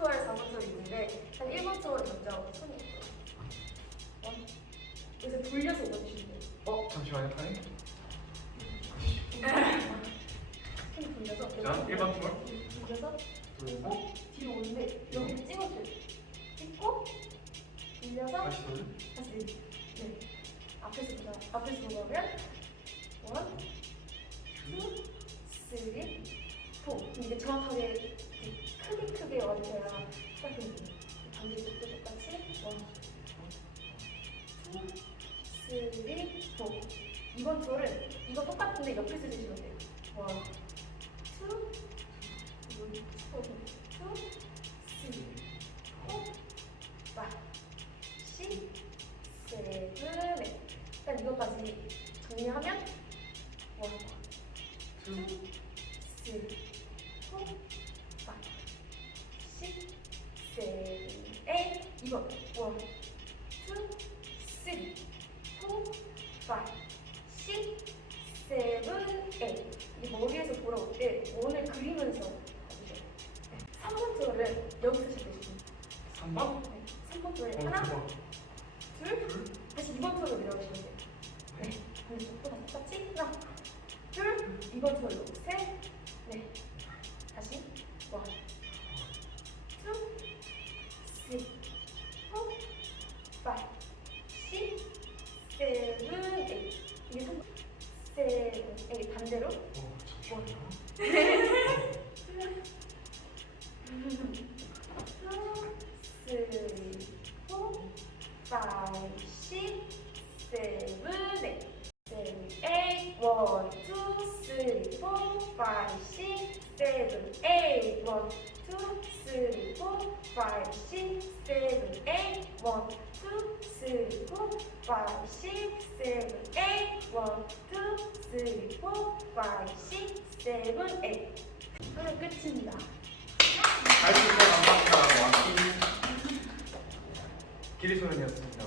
번째로 먼저 손이 원. 여기서 돌려서 입어주시면 돼요. 어 잠시만요 타임. 손 돌려서 자 1번 툴. 돌려서 돌려서 어? 뒤로 오는데 여기 찍어줘요. 찍고 돌려서 다시 돌려. 다시 네. 앞에서 보자. 앞에서 보면 원, 투, 쓰리, 포. 이게 정확하게 와줘야 시작됩니다. 반대쪽도 똑같이 원, 투, 쓰리, 포. 이번 줄은 이거 똑같은데 옆에서 주시면 돼요. 원, 투, 원, 투, 쓰리, 포, 파, 시, 세븐, 넷. 일단 이것까지 정리하면 원, 투. 쓰리, 포, 세븐, 에잇. 이번 원, 투, 쓰리, 포, 파, 시, 세븐, 에잇. 이 머리에서 돌아올 때 원을 그리면서 가주세요. 3번 투어를 여기서 시작해주십니다. 3번. 네, 3번 투어를 어, 하나. 둘, 둘. 다시 2번 투어로 내려오시면 돼요. 네, 반대쪽도 다 똑같이 하나, 둘, 2번 투어로 셋, 넷, 다시 원, 반대로 어. 쓰리, 포, 파이브, 식, 세븐, one, two, three, four, five, six, seven, eight, one, two, three, four, five, six, seven, eight, one, two, three, four, five, six, seven, eight. 하면 끝입니다. 알겠습니다. 감사합니다. 와키. 길이소년이었습니다.